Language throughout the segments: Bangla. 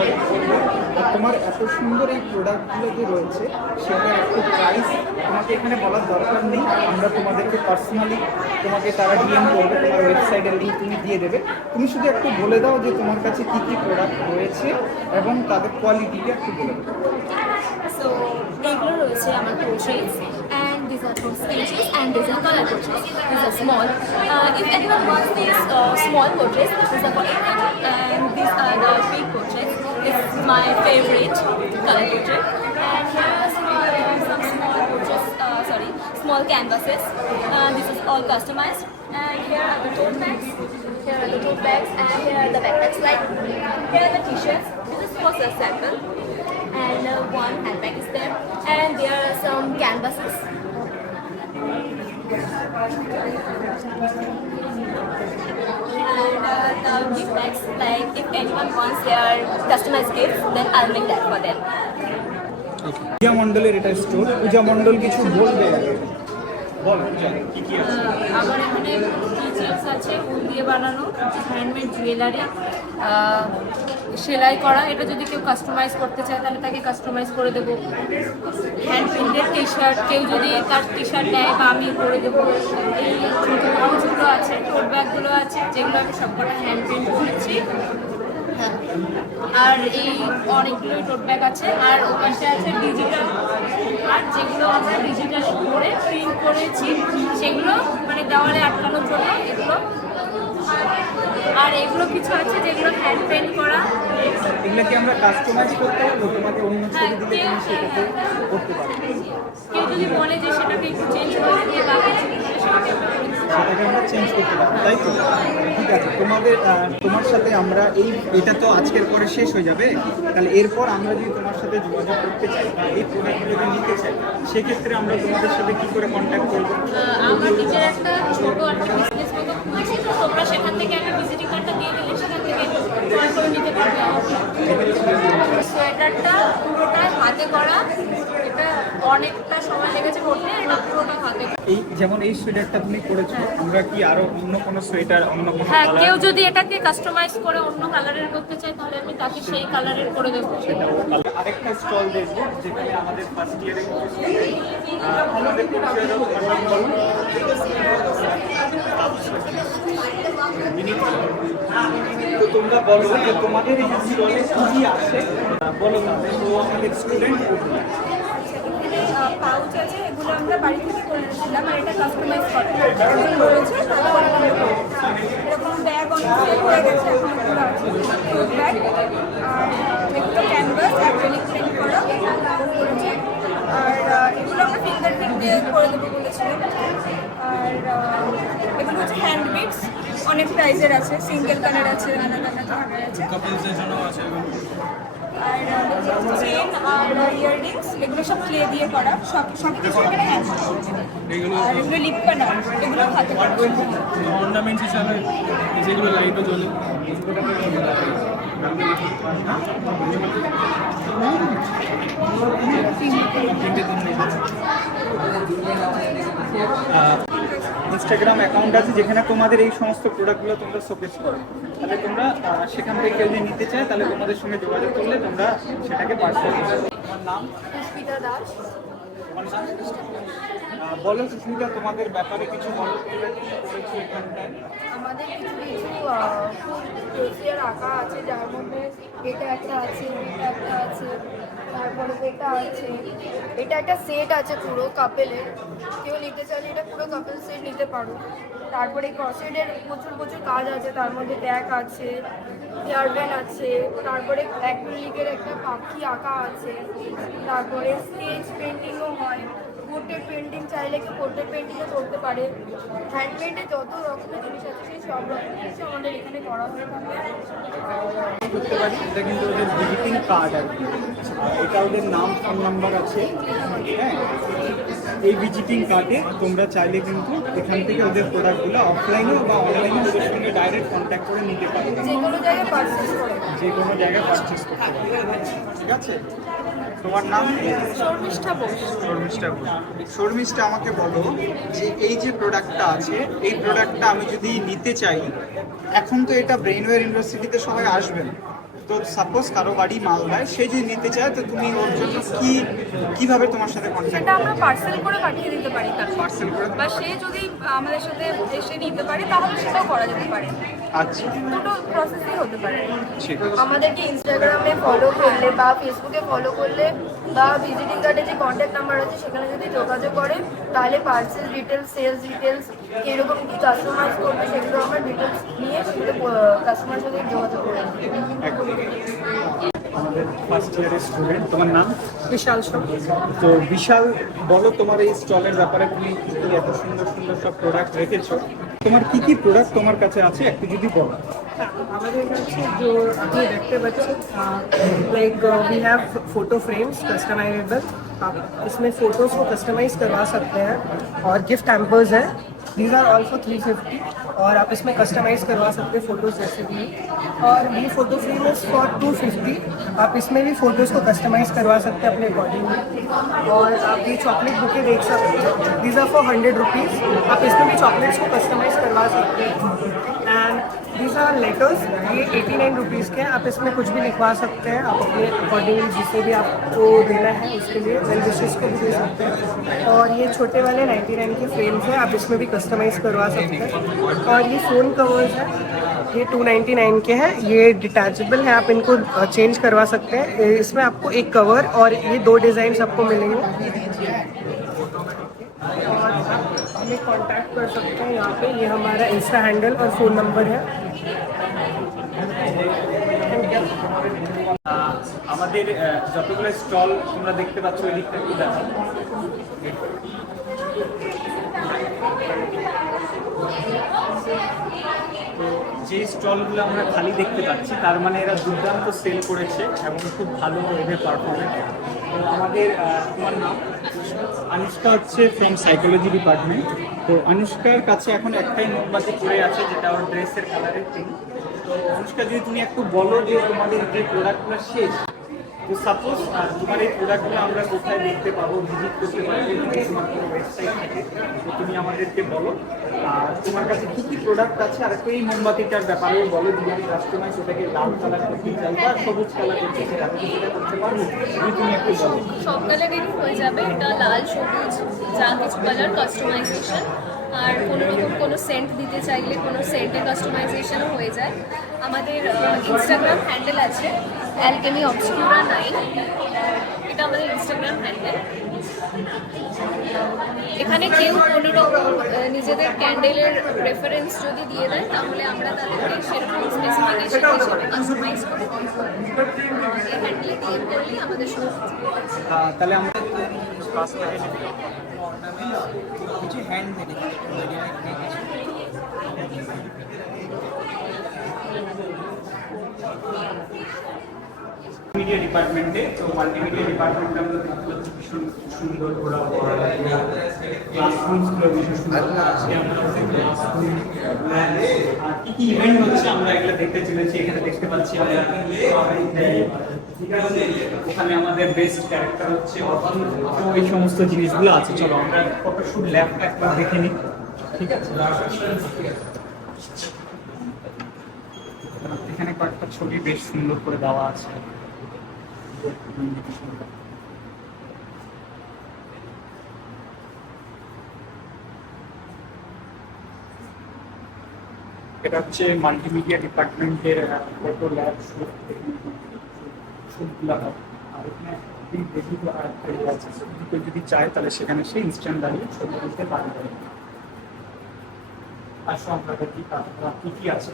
যোগাযোগ করবে। আর তোমার এত সুন্দর এই প্রোডাক্টগুলো যে রয়েছে সেটার একটু প্রাইস তোমাকে এখানে বলার দরকার নেই, আমরা তোমাদেরকে পার্সোনালি তোমাকে তারা ডিএম করবে, তোমার ওয়েবসাইটের লিঙ্ক তুমি দিয়ে দেবে। তুমি শুধু একটু বলে দাও যে তোমার কাছে কী কী প্রোডাক্ট রয়েছে এবং তাদের কোয়ালিটিটা একটু বলে দাও। So এগুলো রয়েছে আমার portraits and these are for sketches and these are color portraits. These are small. If anyone wants these small portraits, these are for 800 and these are the big portraits. It's my favorite color portrait. And here are some small portraits, small canvases. This is all customized. And here are the tote bags. Here are the tote bags and here are the backpacks. Like here are the t-shirts. This is for sample. And one handbag is there, and there are some canvases. And the gift bags, like if anyone wants their customized gifts, then I'll make that for them. পূজা মণ্ডলের এটা স্টোর। পূজা মণ্ডল কিছু বলবে, বল কি কি আছে। আমার এখানে কিচেনস আছে, উল দিয়ে বানানো হ্যান্ডমেড জুয়েলারি, সেলাই করা। এটা যদি কেউ কাস্টমাইজ করতে চায় তাহলে তাকে কাস্টমাইজ করে দেবো। হ্যান্ড প্রিন্টেড টি শার্ট, কেউ যদি তার টি শার্ট নেয় বা আমি করে দেবো। এই ছোটো পাউচগুলো আছে, টোট ব্যাগগুলো আছে, যেগুলো আমি সবকটা হ্যান্ড প্রিন্ট করেছি। হ্যাঁ, আর এই অনেকগুলো টোট ব্যাগ আছে। আর ওপাশে আছে ডিজিটাল, আর যেগুলো আমরা ডিজিটাল করে প্রিন্ট করেছি সেগুলো মানে দেওয়ালে আটকানোর জন্য এগুলো। আর এগুলো কিছু আছে যেগুলো হ্যান্ড পেন্ট করা। এগুলো কি আমরা কাস্টমাইজ করতে পারবো? তোমাকে অন্য ছবি দিলে তুমি সেটাতে করতে পারবে। কেউ যদি বলে যে সেটাকে একটু চেঞ্জ করে দিয়ে বা কিছু দিলে সেটাকে আমরা চেঞ্জ করতে পারবো, তাই তো? ঠিক আছে, তোমার সাথে আমরা এটা তো আজকের পরে শেষ হয়ে যাবে, তাহলে এরপর আমরা যদি তোমার সাথে যোগাযোগ করতে চাই বা এই প্রোডাক্টগুলো যদি নিতে চাই, সেক্ষেত্রে আমরা তোমাদের সাথে কী করে কন্ট্যাক্ট করবো? আমার নিজের একটা ছোটো একটা বিজনেস মতো খুলেছি, তো তোমরা সেখান থেকে একটা ভিজিটিং কার্ডটা দিয়ে দিলে সেখান থেকে ক্রয় করে নিতে পারবে। সোয়েটারটা পুরোটাই হাতে করা, এটা অনেকটা সময় লেগেছে করতে, এটা পুরোটা হাতে। যেমন এই সোয়েটারটা তুমি করেছো, আমরা কি আরো অন্য কোনো সোয়েটার অন্য কোনো হ্যাঁ, কালার? কেউ যদি এটাকে কাস্টমাইজ করে অন্য কালারের করতে চায় তাহলে আমি তাকে সেই কালারের করে দেবো। আরেকটা স্টল দেখবো যেখানে আমাদের ফার্স্ট ইয়ারে আমাদের পরিচয় দাও, তোমার নাম বলো। তো তোমরা বলো যে তোমাদের এই স্টলে কি কি আছে, বলো তাহলে। তো আমাদের স্টুডেন্ট পাউচ আছে, এগুলো আমরা বাড়ি থেকে করে এনেছিলাম আর এটা কাস্টমাইজ করা রয়েছে। এরকম ব্যাগ অনেক সেল হয়ে গেছে, এখন এগুলো আছে টোট ব্যাগ। আর এগুলো ক্যানভাস অ্যাক্রিলিক প্রিন্ট করা রয়েছে। আর এগুলো আমরা ফিঙ্গার প্রিন্ট দিয়ে করে দেবো বলেছিলাম। আর এগুলো হচ্ছে হ্যান্ড বিটস, অনেক প্রাইজের আছে, সিঙ্গেল কালার আছে, আলাদা আলাদা আছে। কাপলসদের জন্য আছে। আর চেন আর ইয়াররিংস, এগুলো সব ক্লে দিয়ে করা, সব কিছু এখানে হ্যান্ড। আর এগুলো লিপ বানার, এগুলো হাতে করা। অর্নামেন্টস হিসাবে যেগুলো লাইটও জ্বলে। ইনস্টাগ্রাম অ্যাকাউন্ট আছে যেখানে তোমাদের এই সমস্ত প্রোডাক্টগুলো তোমরা শোকেস করো, তাহলে তোমরা সেখান থেকে কেউ যদি নিতে চায় তাহলে তোমাদের সঙ্গে যোগাযোগ করলে তোমরা সেটাকে পার্সেল করবে। তোমার নাম? পুষ্পিতা দাস। বলো সুস্মিতা, তোমাদের ব্যাপারে কিছু বলো, তোমরা কি করেছো এখানটায়? আমাদের কিছু খুব ক্রোশিয়ার আঁকা আছে, যার মধ্যে এটা একটা আছে, এটা একটা আছে, তারপরে এটা আছে, এটা একটা সেট আছে পুরো কাপেলের। কেউ নিতে চাইলে এটা পুরো কাপেল সেট নিতে পারো। তারপরে ক্রোশেটের প্রচুর প্রচুর কাজ আছে, তার মধ্যে ট্যাগ আছে, হেয়ারব্যান্ড আছে, তারপরে অ্যাক্রিলিকের একটা পাখি আঁকা আছে, তারপরে স্কেচ পেন্টিংও হয়। পোর্ট্রেট পেন্টিং চাইলে কেউ পোর্ট্রেট পেন্টিংও করতে পারে। হ্যান্ড পেন্টে যত রকমের জিনিস আছে সেই সব রকমের কিছু আমাদের এখানে করা হয়ে থাকে। করতে পারি, এটা কিন্তু ওদের ভিজিটিং কার্ড আর কি, এটা ওদের নাম ফোন নাম্বার আছে। হ্যাঁ, এই ভিজিটিং কার্ডে তোমরা চাইলে কিন্তু এখান থেকে ওদের প্রোডাক্টগুলো অফলাইনে বা অনলাইনে ওদের সঙ্গে ডাইরেক্ট কন্ট্যাক্ট করে নিতে পারবে, যে কোনো জায়গায় পারচেস করে, যে কোনো জায়গায় পারচেস করতে পারবে। ঠিক আছে, তোমার নাম? শর্মিষ্ঠা বোস। শর্মিষ্ঠা বোস। শর্মিষ্ঠা, আমাকে বলো যে এই যে প্রোডাক্টটা আছে, এই প্রোডাক্টটা আমি যদি নিতে চাই, এখন তো এটা ব্রেইনওয়্যার ইউনিভার্সিটিতে সবাই আসবে না, তো সাপোজ কারো বাড়ি মালদায়, সে যদি নিতে চায় তো তুমি ওর জন্য কিভাবে তোমার সাথে কন্ট্যাক্ট? সেটা আমরা পার্সেল করে পাঠিয়ে দিতে পারি তাকে। পার্সেল করে? বা সে যদি আমাদের সাথে এসে নিতে পারে তাহলে সেটাও করা যেতে পারে। আচ্ছা, দুটো প্রসেসই হতে পারে। ঠিক আছে। আমাদেরকে ইনস্টাগ্রামে ফলো করলে বা ফেসবুকে ফলো করলে বা ভিজিটিং কার্ডে যে কন্ট্যাক্ট নাম্বার আছে সেখানে যদি যোগাযোগ করে তাহলে পার্সেল ডিটেলস, সেলস ডিটেলস, কীরকম কী কাস্টমাইজ করবে সেগুলো আমরা ডিটেলস নিয়ে সেগুলো কাস্টমারের সাথে যোগাযোগ করে দিই। একদম। আমাদের ফার্স্ট ইয়ারের স্টুডেন্ট, তোমার নাম? বিশাল সব। তো বিশাল, বলো তোমার এই স্টলের ব্যাপারে, তুমি কি কি এত সুন্দর সুন্দর সব প্রোডাক্ট রেখেছো, তোমার কি কি প্রোডাক্ট তোমার কাছে আছে একটু যদি বলো। हमारे घर से जो अभी देखते बच्चे like we have photo frames customisable, आप इसमें फोटोज को कस्टमाइज करवा सकते हैं। और गिफ्ट हैम्पर्स है, दीज आर ऑल फॉर 350 और आप इसमें कस्टमाइज करवा सकते हैं फोटोज जैसे भी। और ये फोटो फ्रेम इज फॉर 250, आप इसमें भी फोटोज को कस्टमाइज करवा सकते हैं अपने अकॉर्डिंगली। और आप ये चॉकलेट बुके देख सकते हैं, दीज आर फॉर 100 रुपीज़, आप इसमें भी चॉकलेट्स को कस्टमाइज करवा सकते हैं। एंड दीज आर लेटर्स, ये 89 रुपीज़ के हैं, आप इसमें कुछ भी लिखवा सकते हैं, आप अपने अकॉर्डिंगली जिसे भी आपको देना है उसके लिए वेल विशेस को भी दे सकते हैं। और ये छोटे वाले 99 के फ्रेम्स हैं, आप इसमें भी कस्टमाइज करवा सकते हैं। और ये फ़ोन कवर्स हैं, ये 299 के हैं, ये डिटैचेबल हैं, आप इनको चेंज करवा सकते हैं। इसमें आपको एक कवर और ये 2 डिज़ाइन आपको मिलेंगे। और आप हमें कांटेक्ट कर सकते हैं यहाँ पे, ये हमारा इंस्टा हैंडल और फ़ोन नंबर है। আমাদের যতগুলো স্টল তোমরা দেখতে পাচ্ছ ওই দিকটা একটু দেখো। তো যে স্টলগুলো আমরা খালি দেখতে পাচ্ছি তার মানে এরা দুর্দান্ত সেল করেছে এবং খুব ভালো এদের পারফরমেন্স। তো আমাদের তোমার নাম? আনুষ্কা হচ্ছে ফ্রম সাইকোলজি ডিপার্টমেন্ট। তো আনুষ্কার কাছে এখন একটাই মোমবাতি পড়ে আছে যেটা ওর ড্রেসের কালারের পিঙ্ক। তো অনুষ্কা, যদি তুমি একটু বলো যে তোমাদের যে প্রোডাক্টগুলো শেষ, তো সাপোজ তোমার এই প্রোডাক্টগুলো আমরা কোথায় দেখতে পাবো, ভিজিট করতে পারবো, যদি তোমার কোনো ওয়েবসাইট থাকে তো তুমি আমাদেরকে বলো। আর তোমার কাছে কী কী প্রোডাক্ট আছে আর একটু এই মোমবাতিটার ব্যাপারেও বলো, যদি আমি কাস্টমাইজ সেটাকে লাল কালার করতে চাই বা সবুজ কালার করতে চাই, আমি সেটা করতে পারবো, যদি তুমি একটু বলো। সব কালারেরই হয়ে যাবে, এটা লাল, সবুজ, যা কিছু কালার কাস্টমাইজেশন। আর কোনো রকম কোনো সেন্ট দিতে চাইলে কোনো সেন্টে কাস্টমাইজেশনও হয়ে যায়। আমাদের ইনস্টাগ্রাম হ্যান্ডেল আছে অ্যালকেমি অবস্কিউরা 9, এটা আমাদের ইনস্টাগ্রাম হ্যান্ডেল। এখানে কেউ কোনো রকম নিজেদের ক্যান্ডেলের রেফারেন্স যদি দিয়ে দেয় তাহলে আমরা তাদেরকে সেরকম স্পেসিফিকেশন হিসেবে কাস্টমাইজ করে দিই। এই হ্যান্ডেলে ডিএম করলেই আমাদের সঙ্গে তাহলে আমরা কিছু হ্যান্ড মেড মিডিয়া ডিপার্টমেন্টে, তো মাল্টিমিডিয়া ডিপার্টমেন্টে আমরা ভীষণ সুন্দর ওরা ক্লাসরুমসগুলো ভীষণ সুন্দর। আজকে আমরা ক্লাসরুম কী কী ইভেন্ট হচ্ছে আমরা এগুলো দেখতে চলেছি। এখানে দেখতে পাচ্ছি আমরা ওখানে আমাদের বেস্ট ক্যারেক্টার হচ্ছে অর্জুন, তো এই সমস্ত জিনিসগুলো আছে। চলো আমরা ফটোশুট ল্যাবটা একবার দেখে নিই, ঠিক আছে? এখানে কয়েকটা ছবি বেশ সুন্দর করে দেওয়া আছে। এটা হচ্ছে মাল্টিমিডিয়া ডিপার্টমেন্টের ফটো ল্যাব শুটগুলো হয়। আর এখানে যেগুলো আছে সেগুলো যদি চায় তাহলে সেখানে সে ইনস্ট্যান্ট দাঁড়িয়ে ছবি তুলতে পারবে। আসো আমরা দেখি কি কি আছে।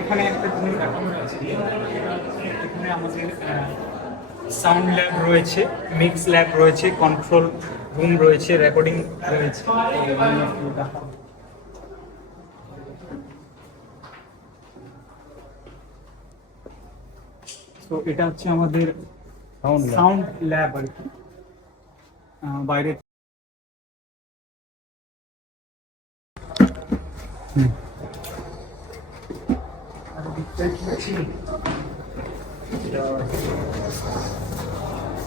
এখানে একটা জিনিস দেখানো আছে, এখানে আমাদের সাউন্ড ল্যাব রয়েছে, মিক্স ল্যাব রয়েছে, কন্ট্রোল রুম রয়েছে, রেকর্ডিং রয়েছে। তো এটা হচ্ছে আমাদের সাউন্ড ল্যাব আর কি, বাইরে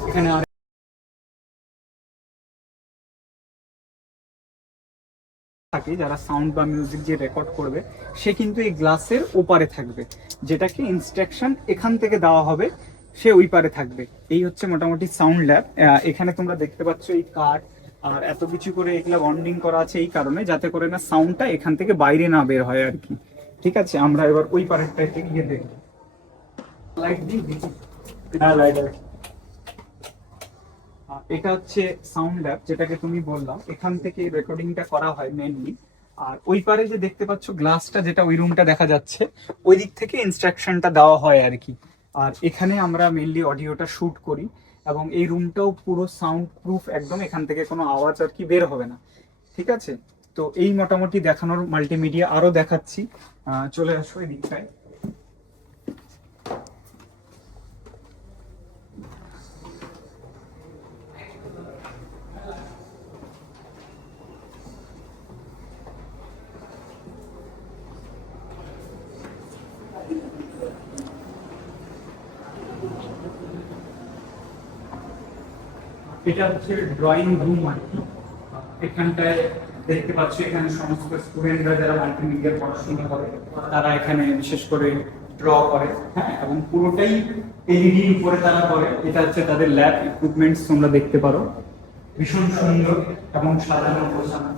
এখানে আর থাকে যারা সাউন্ড বা মিউজিক যে রেকর্ড করবে, সে কিন্তু এই গ্লাসের ওপারে থাকবে, যেটাকে ইনস্ট্রাকশন এখান থেকে দেওয়া হবে, সে ওই পারে থাকবে। এই হচ্ছে মোটামুটি সাউন্ড ল্যাব। এখানে তোমরা দেখতে পাচ্ছ এই কাঠ আর এত কিছু করে এগুলা বন্ডিং করা আছে এই কারণে, যাতে করে না সাউন্ডটা এখান থেকে বাইরে না বের হয় আর কি। ঠিক আছে, আমরা এবার ওই পারেরটাতে গিয়ে দেখব। লাইট দিই দেখি। হ্যাঁ, লাইট আছে। এটা হচ্ছে সাউন্ড ল্যাব, যেটাকে তুমি বললাম, এখান থেকে রেকর্ডিংটা করা হয় মেনলি। আর ওই পারে যে দেখতে পাচ্ছ গ্লাসটা, যেটা ওই রুমটা দেখা যাচ্ছে, ওই দিক থেকে ইনস্ট্রাকশনটা দেওয়া হয় আর কি। আর এখানে আমরা মেনলি অডিওটা শুট করি, এবং এই রুমটাও পুরো সাউন্ড প্রুফ একদম, এখান থেকে কোনো আওয়াজ আর কি বের হবে না। ঠিক আছে, তো এই মোটামুটি দেখানোর মাল্টিমিডিয়া। আরো দেখাচ্ছি, চলে আসো এই দিকটায়। এটা হচ্ছে ড্রয়িং রুম আর কি। এখানটায় দেখতে পাচ্ছ, এখানে সমস্ত স্টুডেন্টরা যারা মাল্টিমিডিয়ার পড়াশোনা করে, তারা এখানে বিশেষ করে ড্র করে। হ্যাঁ, এবং পুরোটাই এলইডি উপরে তারা করে। এটা হচ্ছে তাদের ল্যাব ইকুইপমেন্টস, তোমরা দেখতে পারো, ভীষণ সুন্দর এবং সাজানো গোছানো।